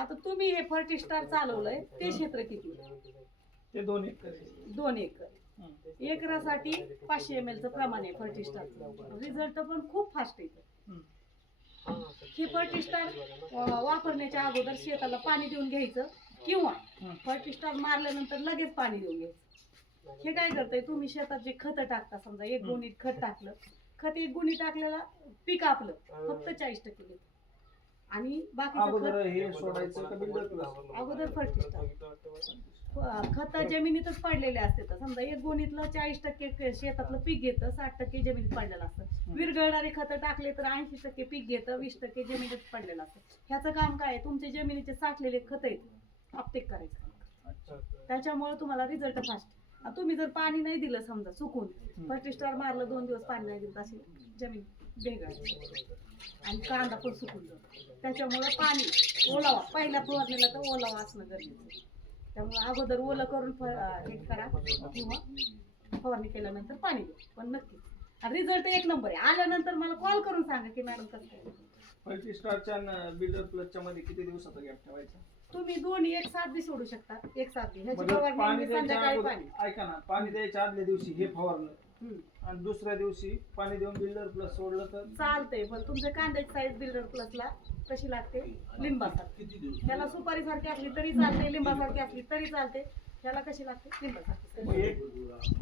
आता तुम्ही हे फर्टिस्टार चालवलंय ते क्षेत्र किती? ते 2 एकर. 2 एकर. एकरासाठी 500 ml चं प्रमाण आहे फर्टिस्टारचं. रिझल्ट पण खूप फास्ट येतं. हे फर्टिस्टार वापरण्याच्या अगोदर शेताला पाणी देऊन घ्यायचं किंवा फर्टिस्टार मारल्यानंतर लगेच पाणी देऊन घ्यायचं. हे काय करतंय, तुम्ही शेतात जे खत टाकता, समजा 1 गुणीत खत टाकलं, खत 1 गुणी टाकलेला पीक आपलं फक्त 40% घेतं आणि बाकीचं अगोदर हे सोडायचं का बिल्डर प्लस? अगोदर फर्टिस्टार. खत जमिनीतच पडलेले असते. तर समजा 1 गुणीतलं 40% शेतातलं पीक घेतं, 60% जमिनीत पडलेलं असतं. विरघळणारे खतं टाकले तर 80% पीक घेतं, 20% जमिनीत पडलेलं असतं. ह्याचं काम काय आहे, तुमच्या जमिनीचे साठलेले खत आहेत अपटेक करायचं. त्याच्यामुळे तुम्हाला रिझल्ट फास्ट. तुम्ही जर पाणी नाही दिलं, समजा चुकून फर्टिस्टार मारलं, 2 दिवस पाणी नाही दिलं, अशी जमीन भेगायची आणि कांदा पण सुकून जातो. त्याच्यामुळं पाणी ओलावा पहिल्या फवारणीला तर ओलावा असणं गरजेचं आहे. त्यामुळे अगोदर ओलं करून हे करा किंवा फवारणी केल्यानंतर पाणी द्या. पण नक्कीच रिझल्ट 1 नंबर आहे. आल्यानंतर मला कॉल करून सांगा की मॅडम कसं काय. फर्टिस्टारच्या बिल्डर प्लसच्या मध्ये किती दिवसाचा गॅप ठेवायचा? तुम्ही दोन्ही एक साथ बी सोडू शकता. एक साथ बी ह्याची म्हणजे फवारणी पाणी द्यायच्या संध्याकाळी अगोदर, पाणी. ऐका ना, पाणी द्यायच्या आदल्या दिवशी हे फवारलं आणि दुसऱ्या दिवशी पाणी देऊन बिल्डर प्लस सोडलं तर चालतंय. पण तुमच्या कांद्याची साईज बिल्डर प्लसला कशी लागते, लिंबासारखी. त्याला सुपारी सारखी असली तरी चालते, लिंबासारखी असली तरी चालते. त्याला कशी लागते, लिंबासारखी. मग एक